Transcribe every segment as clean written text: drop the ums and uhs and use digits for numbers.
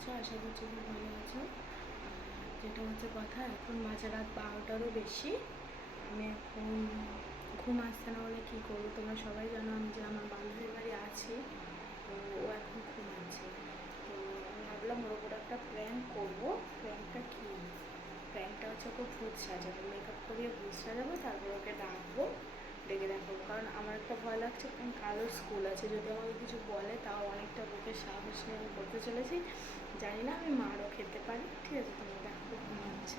আছো? আশা করছি খুব ভালো আছো। যেটা হচ্ছে কথা, এখন মাঝে রাত 12টারও বেশি। আমি এখন ঘুম আসছে না বলে কী করবো, তোমরা সবাই জানো আমি যে আমার বান্ধবীর বাড়ি আছি, তো ও এখন ঘুমাচ্ছে। তো আমি ভাবলাম ওর ওপর একটা প্র্যাঙ্ক করবো। প্র্যাঙ্কটা কী? প্র্যাঙ্কটা হচ্ছে ওকে ভূত সাজাবো, মেকআপ করিয়ে ভূত সাজাবো, তারপর ওকে ডাকবো, ডেকে দেখাবো। কারণ আমার একটা ভয় লাগছে, কারণ কালো স্কুল আছে, যদি আমাকে কিছু বলে তাও অনেকটা বুকের সাহস নিয়ে আমি করতে চলেছি। জানি না আমি মারও খেতে পারি। ঠিক আছে, তোমরা দেখো ঘুমাচ্ছে।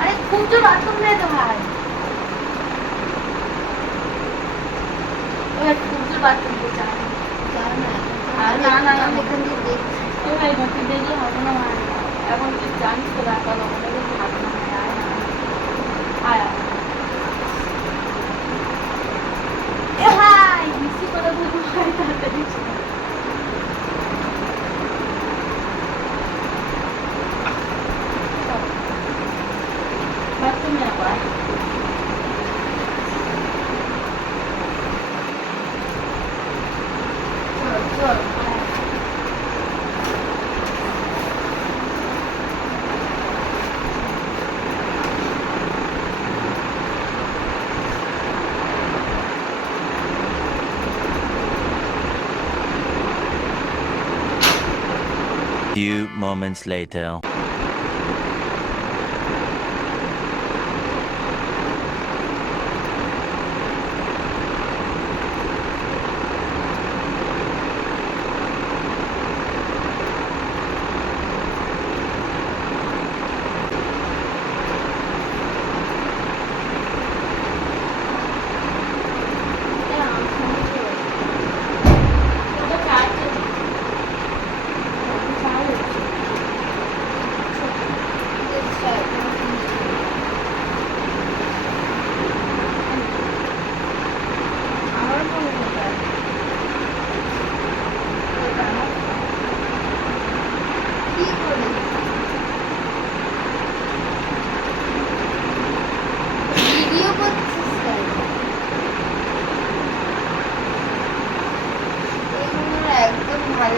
আরে খুব জোর বাথরুম নেই তো ভাই, খুব জোর বাথরুম না না না এখান দিয়ে দেখছি দেখলে হবে না। এখন তুই জানিস তো ব্যাপার, ওখানে হবে না। আয় এ ভাই মিষ্টি করে বলবো ভাই, তাড়াতাড়ি বাথরুমে আবার চল। Few moments later.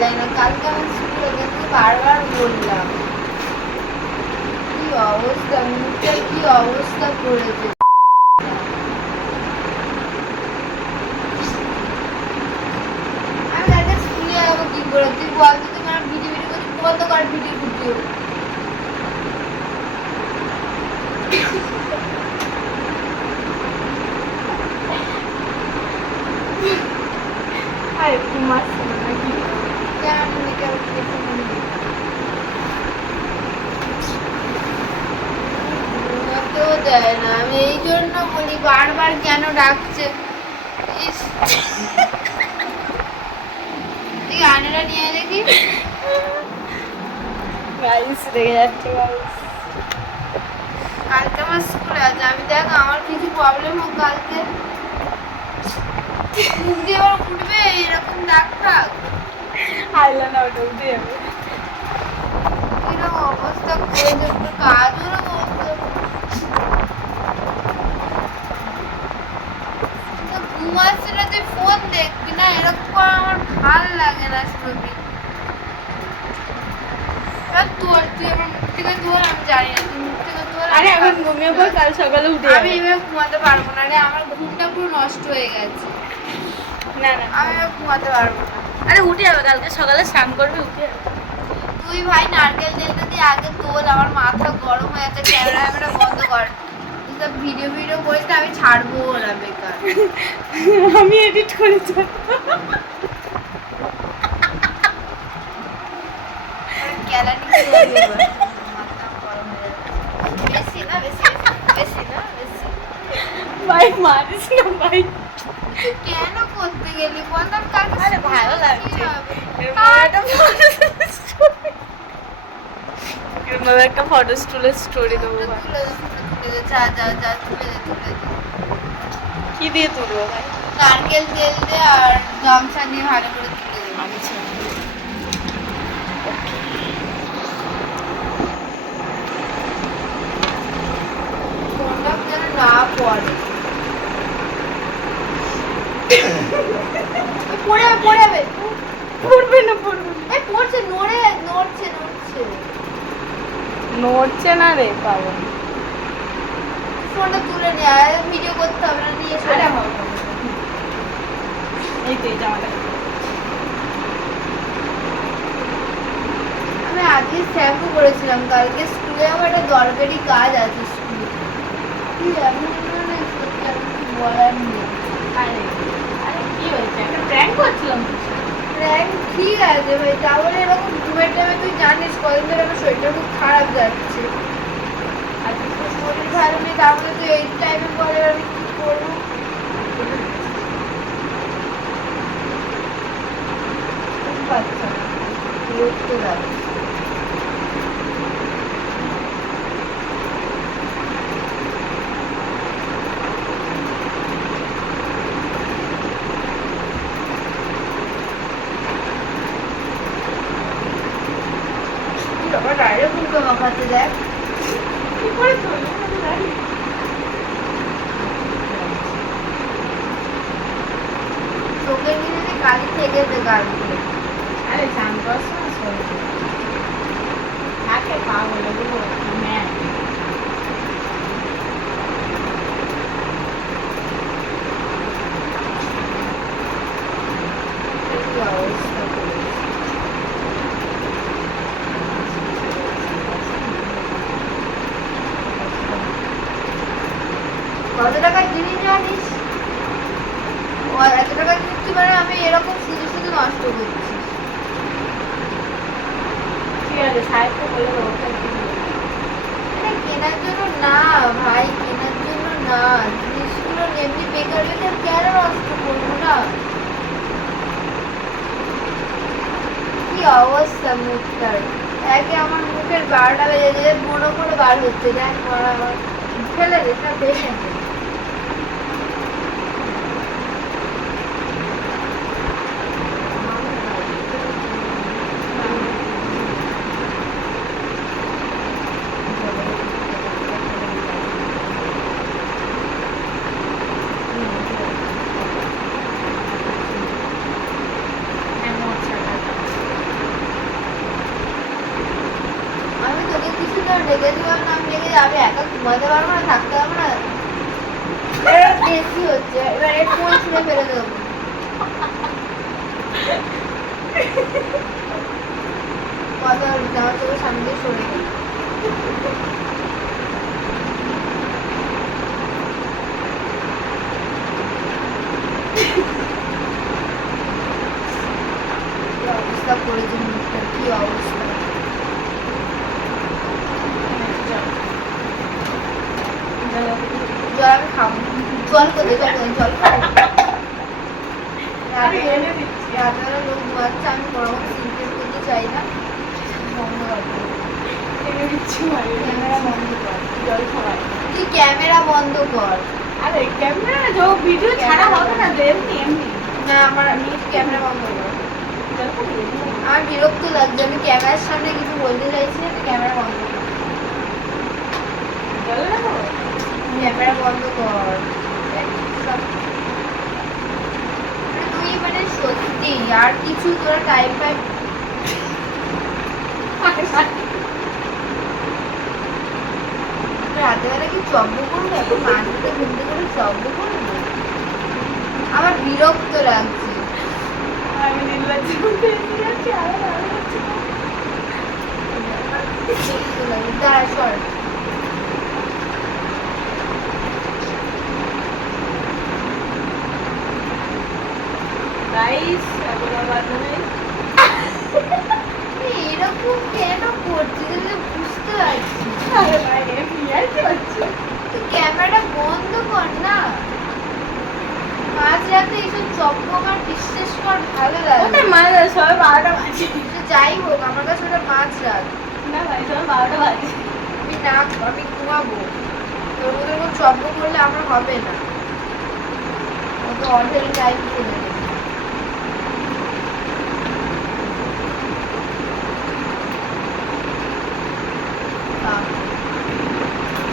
লাগে না। কালকে আমার স্কুলে কিন্তু বারবার বললাম কি অবস্থা, মুখটা কি অবস্থা করেছে। আমি কালকে স্কুলে যাবো কি করে, তুই বলতো, তুই আমার ভিডিও করছিস, বন্ধ কর ভিডিও। আর ঘুম আসছে না নাকি? ঘুমাতেও দেয় না। আমি এই জন্য বলি বারবার কেন ডাকছে। ইস, তুই আয়নাটা নিয়ে আয় দেখি। গাইস রেগে যাচ্ছে গাইস। কালকে আমার স্কুলে আছে, আমি দেখ আমার কিছু প্রবলেম হোক কালকে মুখ দিয়ে আবার উঠবে এরকম ডাক থাক। আইলা না ওটা উঠে যাবে। এরকম অবস্থা করেছে, পুরো কাজের অবস্থা। ঘুমাচ্ছে না, তুই ফোন দেখবি না, এরকম করে আমার ভাল লাগে না ছবি। তোর, তুই আমার মুখ থেকে ধর, আমি জানি না তুই মুখ থেকে ধর। আরে এখন ঘুমিয়ে পর, কাল সকালে উঠে আমি যাবে। এভাবে ঘুমাতে পারবো না রে, আমার ঘুমটা পুরো নষ্ট হয়ে গেছে। না না আমি এভাবে ঘুমাতে পারবো না। আরে উঠে যাবে, কালকে সকালে স্নান করবে উঠে যাবে। তুই ভাই নারকেল তেলটা দিয়ে আগে তোল, আমার মাথা গরম হয়ে যাচ্ছে, ক্যামেরা বন্ধ কর। তুই সব ভিডিও করিস না, আমি ছাড়বো না বেকার। আমি এডিট করেছি। ক্যালানি খেয়ে যাবে এবার। মাথা গরম হয়ে যাচ্ছে। বেশি না, বেশি না, বেশি। ভাই মারিস না ভাই। তুই কেন করতে গেলি বলতাম কালকে। আরে ভালো কি লাগছে। হবে? এরকম একটা ফটো স্টুলের স্টোরি দেবো ভাই। তুলে দে, যা, তুলে দে। কি দিয়ে তুলবো ভাই? নারকেল তেল দে আর গামছা দিয়ে ভালো করে তুলে দে। আচ্ছা ফোনটা যেন না পড়ে। পড়ে যাবে। পড়বে না পড়বে না। এই পড়ছে, নড়ছে। নড়ছে না রে পাবো। ফোনটা তুলে নে, আর ভিডিও করতে হবে না, নিয়ে এসে। এই তো এই জামাটা। আমি আজকে শ্যাম্পু করেছিলাম, কালকে স্কুলে আমার একটা দরকারি কাজ আছে স্কুলে। কি এমন মানে সত্যি আর কিছু বলার নেই। আরে আরে কি হয়েছে? একটা প্র্যাঙ্ক করছিলাম তো। র্যাঙ্ক ঠিক আছে ভাই, তাহলে এরকম ঘুমের টাইমে তুই জানিস কদিন ধরে আমার শরীরটা খুব খারাপ যাচ্ছে। আচ্ছা শরীর ভালো নেই, তাহলে তুই এই টাইমে পরে আমি কি করবো? খুব বাচ্চা না, বিরক্ত লাগে। আবার ডাইরেক্ট মুখে মাখাতে দেখ। কি করে তুলবো জানি। চোখের নিচে কালি থেকে গালগুলো। আরে চান করছো না শরীর থাকে পাগল এগুলো ম্যান। কি অবস্থা করেছে। কত টাকার জিনিস জানিস? ও এত টাকার জিনিস তুই মানে আমি এরকম শুধু নষ্ট করছি। ঠিক আছে সাহেবকে বলে দেবো ওকে কিনে দেবে। এটা কেনার জন্য না ভাই, কেনার জন্য না, জিনিসগুলো এমনি বেকার বেকার কেন নষ্ট করবো না? কি অবস্থা মুখটার, একে আমার মুখের 12টা বেজে যে মনে বার হচ্ছে, দেখ আমার ফেলে দে সব দেখে নে। হ্যাঁ মোট 60 টাকা। ঘুমাতে পারবো না, থাকতে পারবো না। এবার বেশি হচ্ছে, এবার এর ফোন ছিঁড়ে ফেলে দেবো। কথা বলবি না, আমার চোখের সামনে দিয়ে সরে গেল। কি অবস্থা করেছে মুখটা, কি অবস্থা। জল আমি খাবো, জল কোথায়, জল খাবো। রাতেবেলা লোক ঘুমাচ্ছে, আমি বড় সিনক্রেট করতে চাই না। বন্ধ কর, ক্যামেরা বন্ধ কর, জল খাওয়াই। তুই ক্যামেরা বন্ধ কর। আরে ক্যামেরা যো ভিডিও ছাড়া হবে না তো, এমনি এমনি না আমার ক্যামেরা বন্ধ কর। জল খাবি? আমার বিরক্ত লাগছে, আমি ক্যামেরার সামনে কিছু বলতে চাইছি না, তুই ক্যামেরা বন্ধ কর। জল রাখো? ক্যামেরা বন্ধ কর। তুই মানে সত্যি আর কিছু তোরা টাইম পাই। রাতেবেলা কি চব্য করবো, এখন মাঝে ঘুমতে করে চব্য করবো? আমার বিরক্ত লাগছে। আমি নির্লজ্জ পেয়েছি যাচ্ছি, আর ভালো লাগছে না। বিরক্ত লাগছে, দাঁড়া সর। গাইস এখন আমার মানে এরকম কেন করছিস আমি তো বুঝতে পারছি না। আরে ভাই এমনি আর কি হচ্ছে? তুই ক্যামেরাটা বন্ধ কর না। মাঝ রাতে এইসব চপ্পক আর বিশ্বাস কর ভালো লাগে ওটা মানে সবাই 12টা বাজে। সে যাই হোক আমার কাছে ওটা মাঝ রাত। না ভাই সবাই 12টা বাজে। আমি না, আমি ঘুমাবো। তোর মতো এরকম চপ্পক করলে আমার হবে না। ও তো অর্ধেক টাইম চলে যাবে।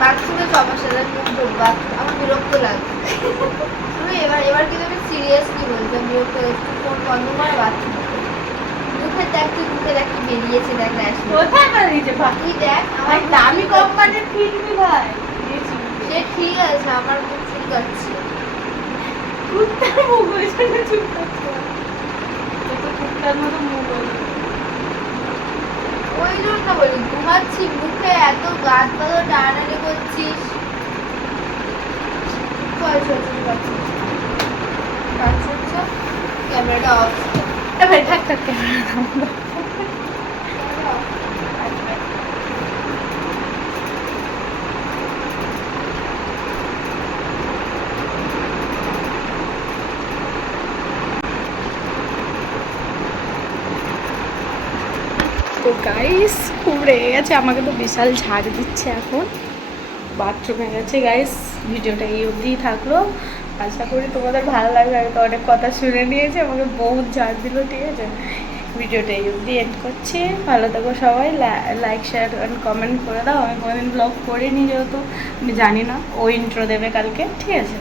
বাথরুমে সমস্যা, মুখ ঢুকবা, আমার বিরক্ত লাগছে। শুধু এবার কিন্তু আমি সিরিয়াসলি বলছি, আমি বিরক্ত লাগছে। ফোন বন্ধ করে বাথরুমে মুখে দেখ, তুই মুখে দেখ কি বেরিয়েছে, দেখ র্যাশ। কোথায় বেরিয়েছে ভাই? তুই দেখ ভাই আমার দামি কোম্পানির ফিল্মি ভাই। সে ঠিক আছে, আমার মুখ চুলকাচ্ছে। কুত্তার মুখ হয়েছে না চুপ করছে। তো কুত্তার মতো মুখ হয়েছে। ওই জন্য বলি ঘুমাচ্ছি, মুখে এত গাছ পাতা টানাটানি করছিস। চল চল চল, কাজ করছো, ক্যামেরাটা অফ। ভাই থাক থাক ক্যামেরা বন্ধ। তো গাইস খুব রেগে গেছে, আমাকে তো বিশাল ঝাড় দিচ্ছে এখন। বাথরুমে গেছে গাইস। ভিডিওটা এই অবধিই থাকলো, আশা করি তোমাদের ভালো লাগবে। আমি তো অনেক কথা শুনে নিয়েছি, আমাকে বহুত ঝাড় দিল, ঠিক আছে। ভিডিওটা এই অবধি এন্ড করছি। ভালো থাকো সবাই, লাইক শেয়ার অ্যান্ড কমেন্ট করে দাও। আমি কোনোদিন ব্লগ করিনি যেহেতু আমি জানি না, ও ইন্ট্রো দেবে কালকে, ঠিক আছে।